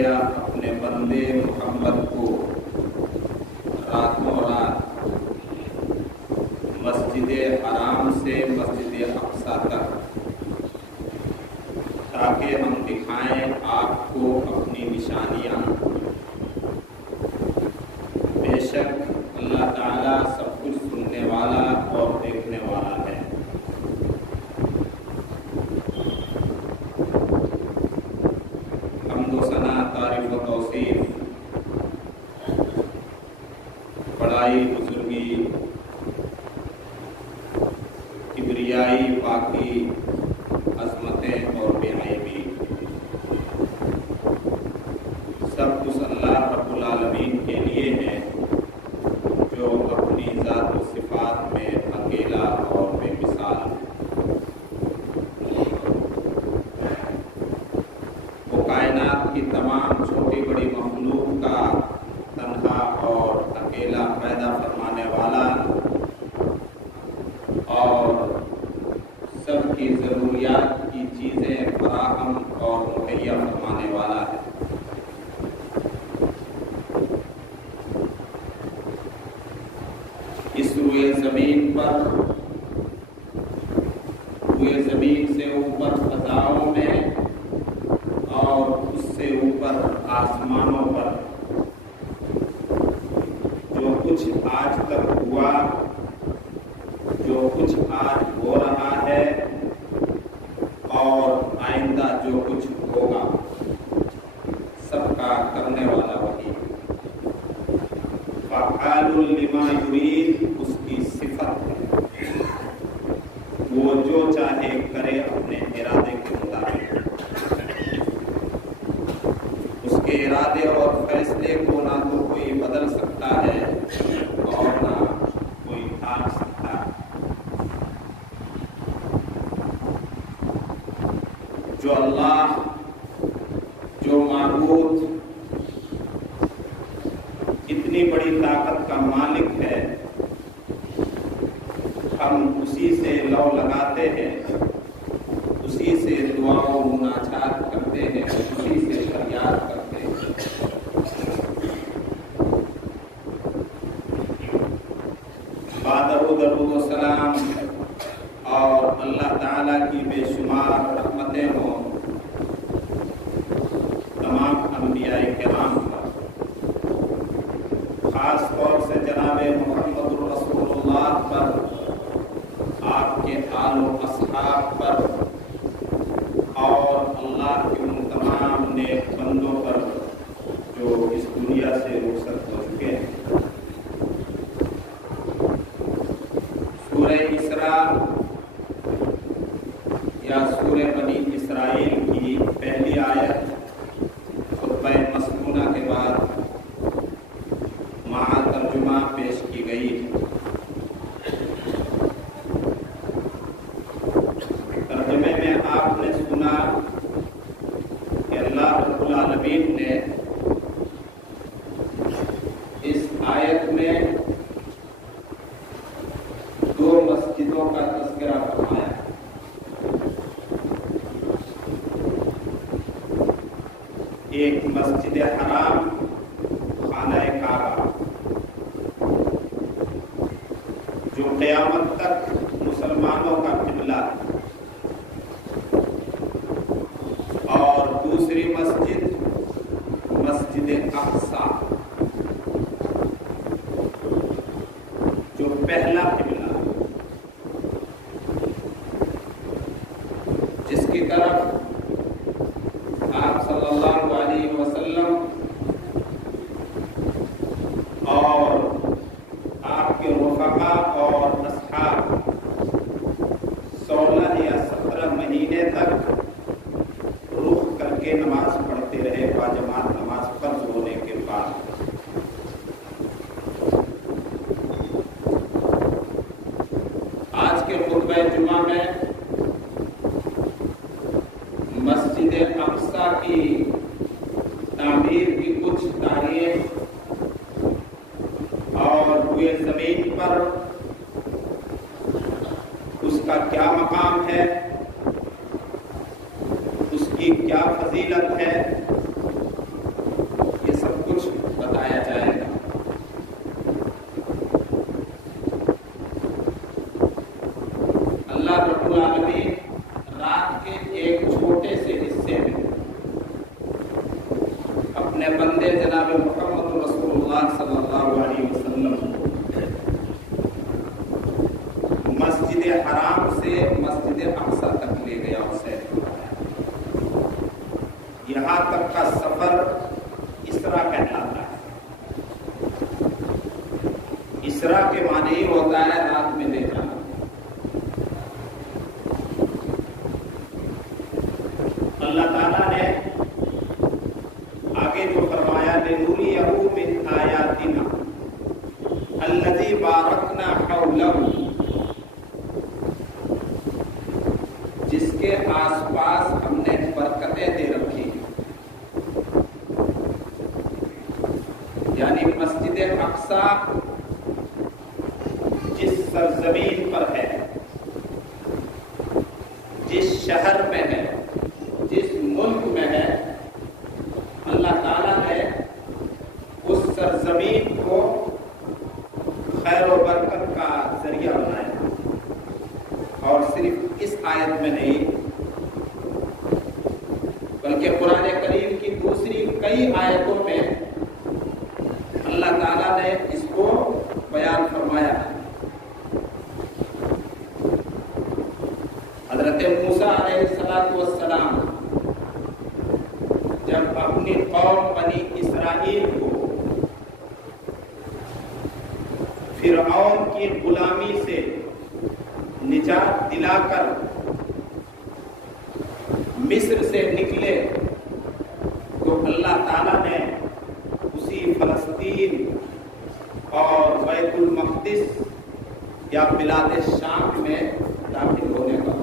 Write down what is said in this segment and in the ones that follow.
گیا اپنے بندے محمد کو راتوں رات مسجد حرام سے مسجد اقصی تک، تاکہ ہم دکھائیں آپ کو اپنی نشانیاں۔ بے شک اللہ تعالیٰ سب کچھ سننے والا اور دیکھنے والا ہے۔ حمد و ثنا، تعریف و توصیف، بڑائی، بزرگی، کبریائی، پاکی، عظمتیں اور بے عیبی سب کچھ اللہ رب العالمین کے لیے ہے، جو اپنی ذات و صفات میں اکیلا اور بے مثال ہے۔ وہ کائنات کی تمام چھوٹی بڑی مخلوق کا تنہا اور اکیلا پیدا فرمانے والا اور سب کی ضروریات کی چیزیں فراہم اور مہیا فرمانے والا ہے۔ اس روئے زمین پر، روئے زمین سے اوپر فضاؤں میں اور اس سے اوپر آسمانوں پر جو کچھ آج تک ہوا، جو کچھ آج ہو رہا ہے اور آئندہ جو کچھ ہوگا، سب کا کرنے والا وہی۔ فعال لما یرید اس کی صفت ہے، وہ جو چاہے کرے اپنے ارادے کے مطابق۔ اس کے ارادے اور فیصلے کو نہ تو کوئی بدل سکتا ہے اور نہ کوئی ٹال سکتا ہے۔ جو اللہ، جو معبود اتنی بڑی طاقت کا مالک ہے، ہم اسی سے لو لگاتے ہیں، اسی سے دعا و مناجات کرتے ہیں، اسی سے فریاد کرتے ہیں۔ بعد درود و سلام اور اللہ تعالیٰ کی بے شمار رحمتیں ہوں تمام انبیاء کرام پر، خاص طور سے جناب محمد رسول اللہ پر، آپ کے آل و اصحاب پر اور اللہ کے ان تمام نیک بندوں پر جو اس دنیا سے رخصت ہو چکے ہیں۔ سورہ اسراء یا سورہ بنی اسرائیل کی پہلی آیت خطبہ مسنونہ کے بعد مع ترجمہ پیش کی گئی ہے۔ ترجمے میں آپ نے سنا کہ اللہ رب العالمین نے اس آیت میں دو مسجدوں کا تذکرہ فرمایا۔ ایک مسجد حرام، خانہ کعبہ، جو قیامت تک مسلمانوں کا قبلہ ہے، اور دوسری مسجد مسجد اقصی، جو پہلا قبلہ ہے، جس کی طرف آپ صلی اللہ علیہ وسلم اور آپ کے رفقا اور اصحاب 16 یا 17 مہینے تک رخ کر کے نماز پڑھتے رہے، باجماعت نماز فرض ہونے کے بعد۔ آج کے خطبہ جمعہ میں مسجد اقصی کی تعمیر کی کچھ تاریخ اور روئے زمین پر اس کا کیا مقام ہے، اس کی کیا فضیلت ہے، اللہ رب العالمین رات کے ایک چھوٹے سے حصے میں اپنے بندے جناب محمد رسول اللہ صلی اللہ علیہ وسلم مسجد حرام سے مسجد اقصی تک لے گیا اور سیر کروایا. یہاں تک کا سفر اسرا کہلاتا ہے. اسرا کے معنی ہی ہوتا ہے رات میں لے جانا. اللہ تعالیٰ نے آگے جو فرمایا لِنُرِيَهُ مِنْ آيَاتِنَا الَّذِي بَارَكْنَا حَوْلَهُ، جس کے آس پاس ہم نے برکتیں دے رکھی، یعنی مسجد اقصی جس سرزمین پر ہے، جس شہر میں ہے، جس ملک میں ہے، اللہ تعالیٰ نے اس سرزمین کو خیر و برکت کا ذریعہ بنایا. اور صرف اس آیت میں نہیں بلکہ قرآن کریم کی دوسری کئی آیتوں میں اللہ تعالیٰ نے اس کو بیان فرمایا. حضرت موسیٰ علیہ السلام جب اپنی قوم بنی اسرائیل کو فرعون کی غلامی سے نجات دلا کر مصر سے نکلے تو اللہ تعالیٰ نے اسی فلسطین اور بیت المقدس یا بلاد شام میں داخل ہونے کا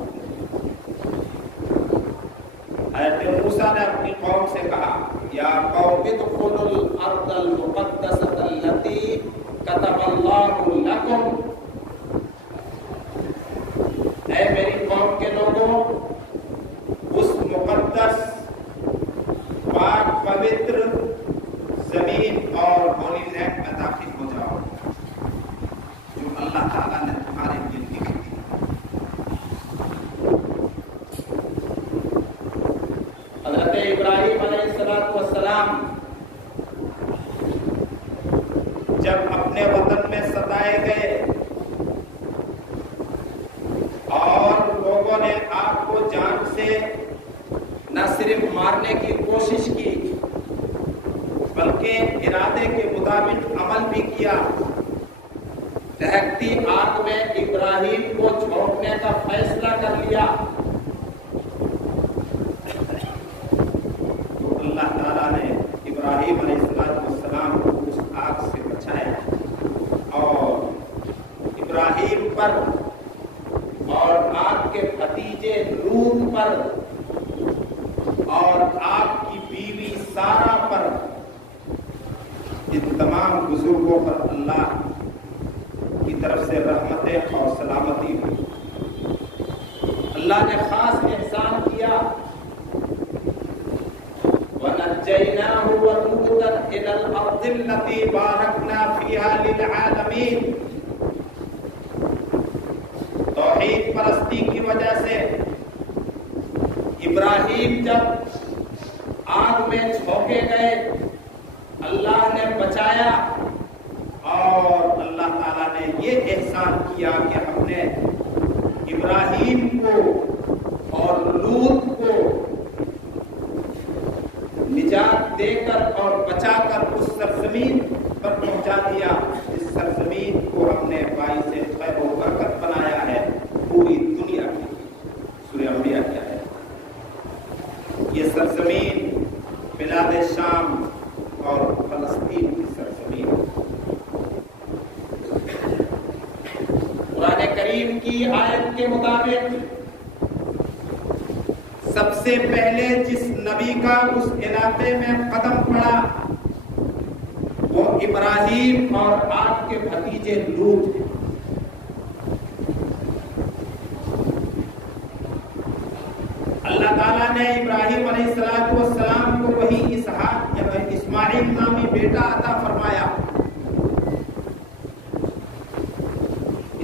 حضرت موسیٰ نے اپنی قوم سے کہا یا قوم ادخلوا الارض المقدسۃ التي كتب اللہ لکم، اے میری قوم کے لوگوں اس مقدس پاک پوتر زمین اور ہولی لینڈ میں داخل ہو جاؤ جو اللہ تعالیٰ نے تمہارے لیے لکھی دی. حضرت ابراہیم علیہ السلام جب اپنے وطن میں ستائے گئے اور لوگوں نے آپ کو جان سے نہ صرف مارنے کی کوشش کی بلکہ ارادے کے مطابق عمل بھی کیا، دہکتی آگ میں ابراہیم کو چھوڑنے کا فیصلہ کر لیا، تو اللہ تعالیٰ نے ابراہیم علیہ السلام کو اس آگ سے بچایا اور ابراہیم پر اور آپ کے بھتیجے لوط پر اور آپ کی بیوی سارا پر، ان تمام بزرگوں پر اللہ کی طرف سے رحمتیں اور سلامتی ہوئی. اللہ نے خاص احسان کیا وَنَجَّيْنَاهُ وَلُوطًا إِلَى الْأَرْضِ الَّتِي بَارَكْنَا فِيهَا لِلْعَالَمِينَ. توحید پرستی کی وجہ سے ابراہیم جب آگ میں جھونکے گئے اللہ نے بچایا اور اللہ تعالیٰ نے یہ احسان کیا کہ ہم نے ابراہیم کو اور لوط کو نجات دے کر اور بچا کر اس سرزمین پر پہنچا دیا جس سرزمین کو ہم نے باعث خیر و برکت بنایا ہے پوری دنیا کی. سورہ انبیاء کیا ہے؟ یہ سرزمین بلاد شام اور فلسطین کی سرزمین. قرآن کریم کی آیت کے مطابق سب سے پہلے جس نبی کا اس علاقے میں قدم پڑا وہ ابراہیم اور آپ کے بھتیجے لوط ہیں. اللہ تعالیٰ نے ابراہیم علیہ السلام کو وہی اسماعیل نامی بیٹا عطا فرمایا.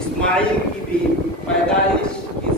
اسماعیل کی بھی پیدائش اس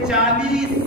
40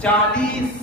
40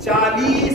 40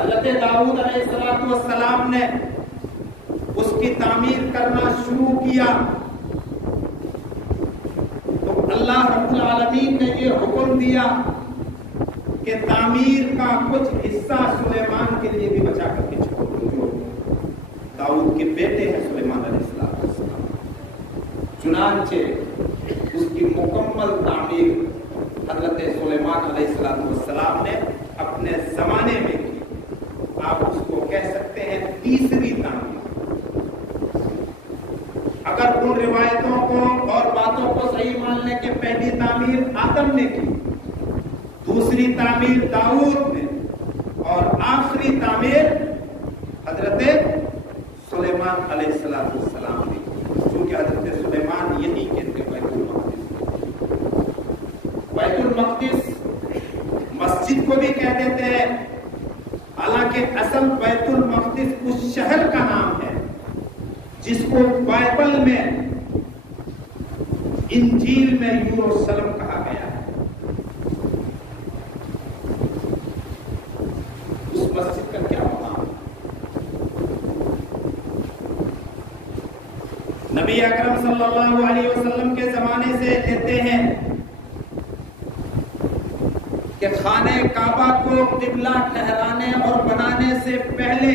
حضرت داؤد علیہ السلام نے اس کی تعمیر کرنا شروع کیا تو اللہ رب العالمین نے یہ حکم دیا کہ تعمیر کا کچھ حصہ سلیمان کے لیے بھی بچا کر کے چھوڑ دو، جو داؤد کے بیٹے ہیں سلیمان علیہ السلام۔ چنانچہ اس کی مکمل تعمیر حضرت سلیمان علیہ السلام نے اپنے زمانے میں کی۔ آپ اس کو کہہ سکتے ہیں تیسری تعمیر۔ اگر ان روایتوں کو اور باتوں کو صحیح مان لیں کہ پہلی تعمیر آدم نے کی، دوسری تعمیر داؤد نے، اور آخری تعمیر حضرت سلیمان علیہ السلام نے، کیونکہ حضرت سلیمان یہی کہتے بیت المقدس مسجد کو بھی کہہ دیتے ہیں، حالانکہ اصل بیت المقدس اس شہر کا نام ہے جس کو بائبل میں انجیل میں یروشلم کہا گیا ہے۔ اس مسجد کا کیا مقام ہے؟ نبی اکرم صلی اللہ علیہ وسلم کے زمانے سے لیتے ہیں کہ خانہ کعبہ کو قبلہ ٹھہرانے اور بنانے سے پہلے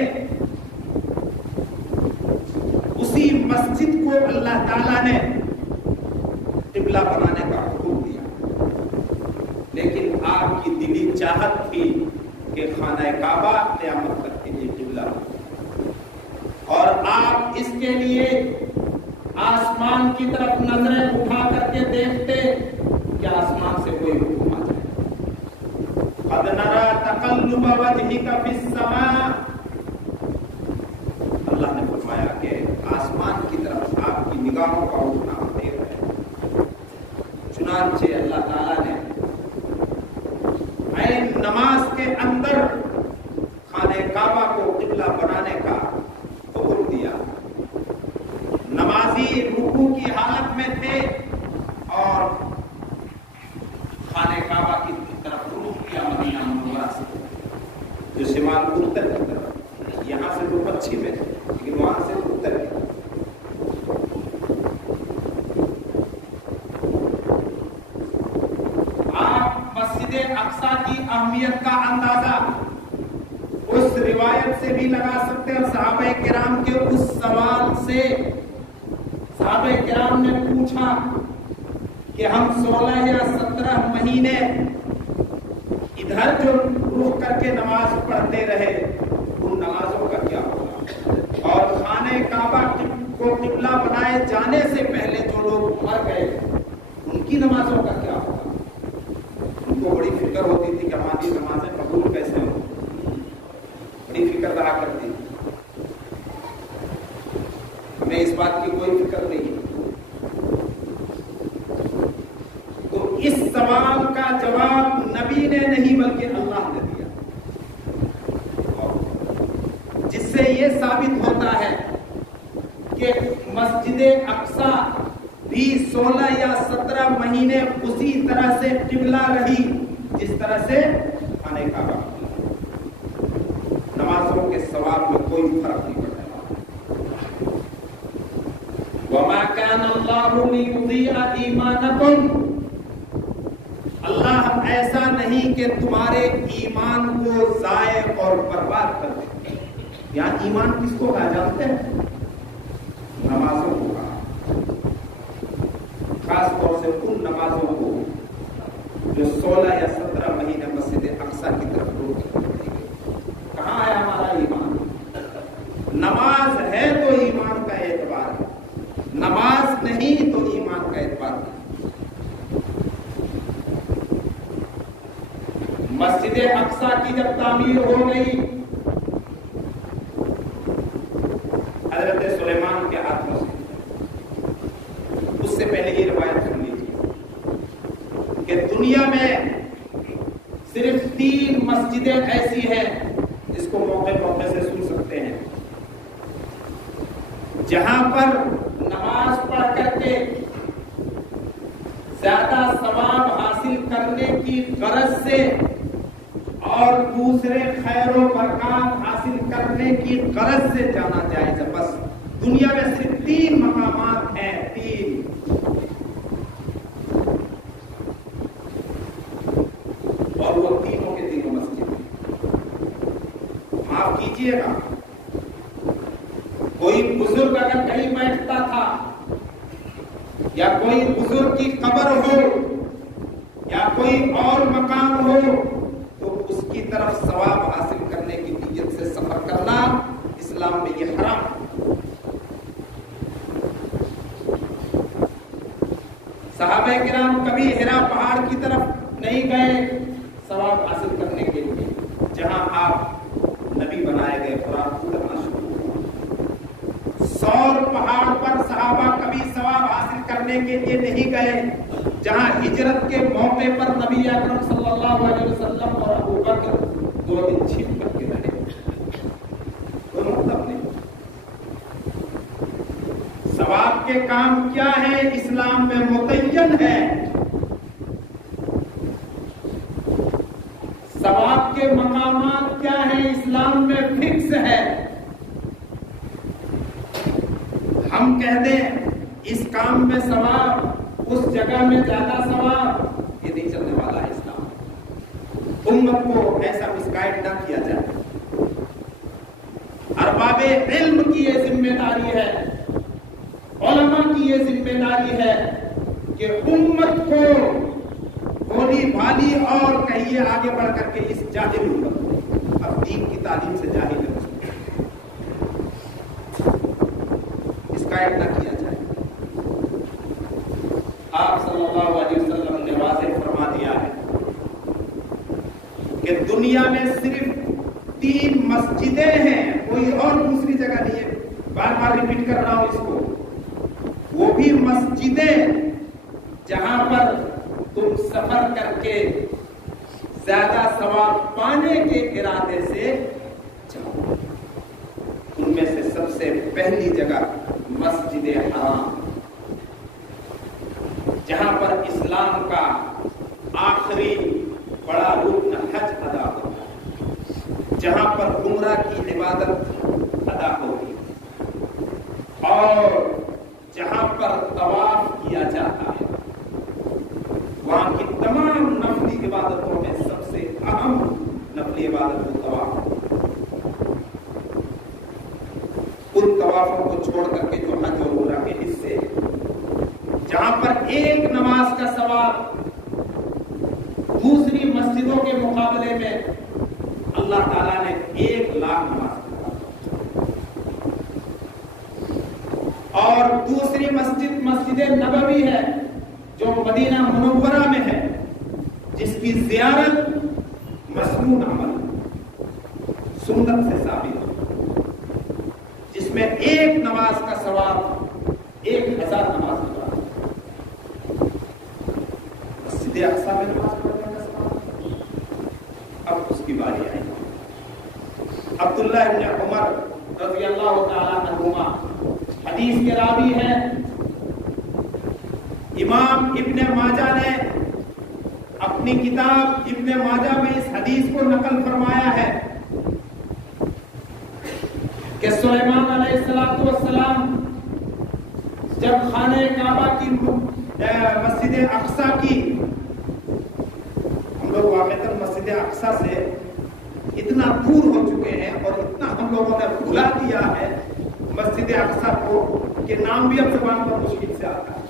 اسی مسجد کو اللہ تعالیٰ نے قبلہ بنانے کا حکم دیا، لیکن آپ کی دلی چاہت تھی کہ خانہ کعبہ قیامت تک کے لیے قبلہ ہو، اور آپ اس کے لیے آسمان کی طرف نظریں اٹھا کر کے دیکھتے کہ آسمان سے کوئی حکم آ جائے۔ قد نرى تقلب وجهك في السماء، اللہ نے فرمایا کہ آسمان کی طرف آپ کی نگاہوں کا اٹھنا دیکھ رہے ہیں۔ چنانچہ اللہ تعالیٰ نے عین نماز کے اندر خانہ کعبہ کو قبلہ بنانے کا حکم دیا۔ نمازی رکوع کی حالت میں تھے اور خانہ کعبہ کی طرف رخ کیا مدینہ منورہ سے، جو شمال اتر کی طرف، یہاں سے تو پچھم میں تھے لیکن وہاں سے اتر کی طرف۔ آپ مسجد اقصی کی اہمیت کا اندازہ اس روایت سے بھی لگا سکتے ہیں، اور صحابہ کرام کے اس سوال سے صحابہ کرام نے پوچھا کہ ہم 16 یا 17 مہینے ادھر جو رخ کر کے نماز پڑھتے رہے، ان نمازوں کا کیا ہوگا؟ اور خانہ کعبہ کو قبلہ بنائے جانے سے پہلے جو لوگ مر گئے، ان کی نمازوں کا کیا ہوگا؟ ان کو بڑی فکر ہوتی تھی کہ ہماری نمازیں قبول کیسے ہوں، بڑی فکر رہا کرتی تھی۔ ہمیں اس بات کی کوئی فکر نہیں۔ اس سوال کا جواب نبی نے نہیں بلکہ اللہ نے دیا، جس سے یہ ثابت ہوتا ہے کہ مسجد اقصی بھی 16 یا 17 مہینے اسی طرح سے قبلہ رہی جس طرح سے خانہ کعبہ۔ نمازوں کے ثواب میں کوئی فرق نہیں پڑتا۔ وَمَا كَانَ اللَّهُ لِيُضِيعَ إِيمَانَكُمْ، اللہ ایسا نہیں کہ تمہارے ایمان کو ضائع اور برباد کر دے۔ یہاں ایمان کس کو کہا جانتے ہیں؟ نمازوں کو کہا، خاص طور سے ان نمازوں کو جو 16 یا 17 مہینے مسجد اقصی کی طرف روک دی گئی۔ کہاں ہے ہمارا ایمان؟ نماز ہے تو ایمان کا اعتبار ہے، نماز نہیں تو ایمان کا اعتبار نہیں۔ مسجد اقصی کی جب تعمیر ہو گئی، حضرت سلیمان کے ہاتھوں سے، اس سے پہلے یہ روایت سن لیجیے کہ دنیا میں صرف 3 مسجدیں ایسی ہیں، اس کو موقع موقع سے سن سکتے ہیں، جہاں پر نماز پڑھ کر کے زیادہ ثواب حاصل کرنے کی غرض سے اور دوسرے خیر و برکات حاصل کرنے کی غرض سے جانا جائز ہے. بس دنیا میں صرف 3 مقامات ہیں، 3، اور وہ تینوں کے تینوں مسجد ہیں. معاف کیجیے گا، کوئی بزرگ اگر کہیں بیٹھتا تھا یا کوئی بزرگ کی قبر ہو یا کوئی اور مقام ہو تو اس کی طرف ثواب حاصل کرنے کی نیت سے سفر کرنا اسلام میں یہ حرام ہے. صحابہ کرام کبھی حرا پہاڑ کی طرف نہیں گئے ثواب حاصل کرنے کے لیے. جہاں آپ نبی بنائے گئے قرآن اترنا شروع. سور پہاڑ پر صحابہ کبھی ثواب حاصل کرنے کے لیے نہیں گئے. جہاں ہجرت کے موقع پر نبی اکرم صلی اللہ علیہ وسلم اور ابو بکر 2 دن چھپ کر کے رہے. کوئی مطلب نہیں. ثواب کے کام کیا ہے اسلام میں متعین ہے. ثواب کے مقامات کیا ہیں اسلام میں فکس ہے. ہم کہتے ہیں اس کام میں ثواب، اس جگہ میں زیادہ ثواب، یہ نہیں چلنے والا ہے اسلام. امت کو ایسا مسگائیڈ نہ کیا جائے. ارباب علم کی یہ ذمہ داری ہے، علماء کی یہ ذمہ داری ہے کہ امت کو بولی بھالی اور کہیے آگے بڑھ کر کے اس جاہل امت اب دین کی تعلیم سے جاہل ہے نہ کیا جائے. آپ صلی اللہ علیہ وسلم نے واضح فرما دیا ہے کہ دنیا میں صرف 3 مسجدیں ہیں، کوئی اور دوسری جگہ نہیں ہے. بار بار ریپیٹ کر رہا ہوں اس کو. وہ بھی مسجدیں جہاں پر تم سفر کر کے زیادہ ثواب پانے کے ارادے سے جاؤ. ان میں سے سب سے پہلی جگہ مسجد حرام، جہاں پر اسلام کا آخری بڑا رکن حج ادا ہوتا ہے، جہاں پر عمرہ کی عبادت ادا ہوتی ہے اور جہاں پر طواف کیا جاتا ہے. وہاں کی تمام نفلی عبادتوں میں سب سے اہم نفلی عبادت و طواف. ان طوافوں کو چھوڑ کر کے جو حج اور عمرہ کے حصے، جہاں پر ایک نماز کا ثواب دوسری مسجدوں کے مقابلے میں اللہ تعالیٰ نے 1 لاکھ نماز کا. اور دوسری مسجد مسجد نبوی ہے جو مدینہ منورہ میں ہے، جس کی زیارت مسنون عمل سنت سے ثابت ہے، جس میں 1 نماز کا ثواب 1000 نماز کا ثواب. مسجد اقصی میں نماز پڑھنے کا ثواب. اب اس کی باری آئی. عبداللہ ابن عمر رضی اللہ تعالی عنہما حدیث کے راوی ہیں. امام ابن ماجہ نے اپنی کتاب ابن ماجہ میں اس حدیث کو نقل فرمایا ہے کہ سلیمان علیہ السلام جب خانہ کعبہ کی مسجد اقصی کی، ہم لوگ واقعتاً مسجد اقصی سے اتنا دور ہو چکے ہیں اور اتنا ہم لوگوں نے بھلا دیا ہے مسجد اقصی کو کہ نام بھی اب زبان پر مشکل سے آتا ہے.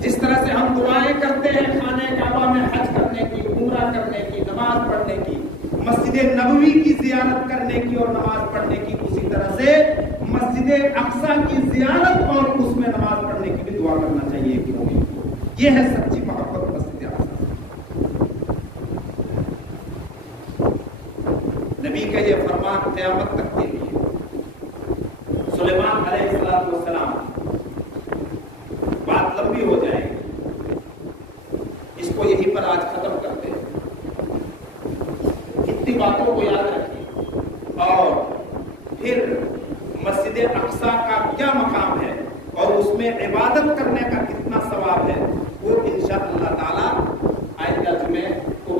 جس طرح سے ہم دعائیں کرتے ہیں خانہ کعبہ میں حج کرنے کی، عمرہ کرنے کی، نماز پڑھنے کی، مسجد نبوی کی زیارت کرنے کی اور نماز پڑھنے کی، اسی طرح سے مسجد اقصی کی زیارت اور اس میں نماز پڑھنے کی بھی دعا کرنا چاہیے کہ یہ ہے سچی محبت مسجد اقصی. نبی کا یہ فرمان قیامت تک کے لیے. سلیمان علیہ السلام، بات لمبی ہو جائے گی، اس کو یہیں پر آج ختم کرتے ہیں. اتنی باتوں کو یاد رکھیں اور پھر مسجد اقصی کا کیا مقام ہے اور اس میں عبادت کرنے کا کتنا ثواب ہے وہ انشاءاللہ تعالی آئندہ جمعے کو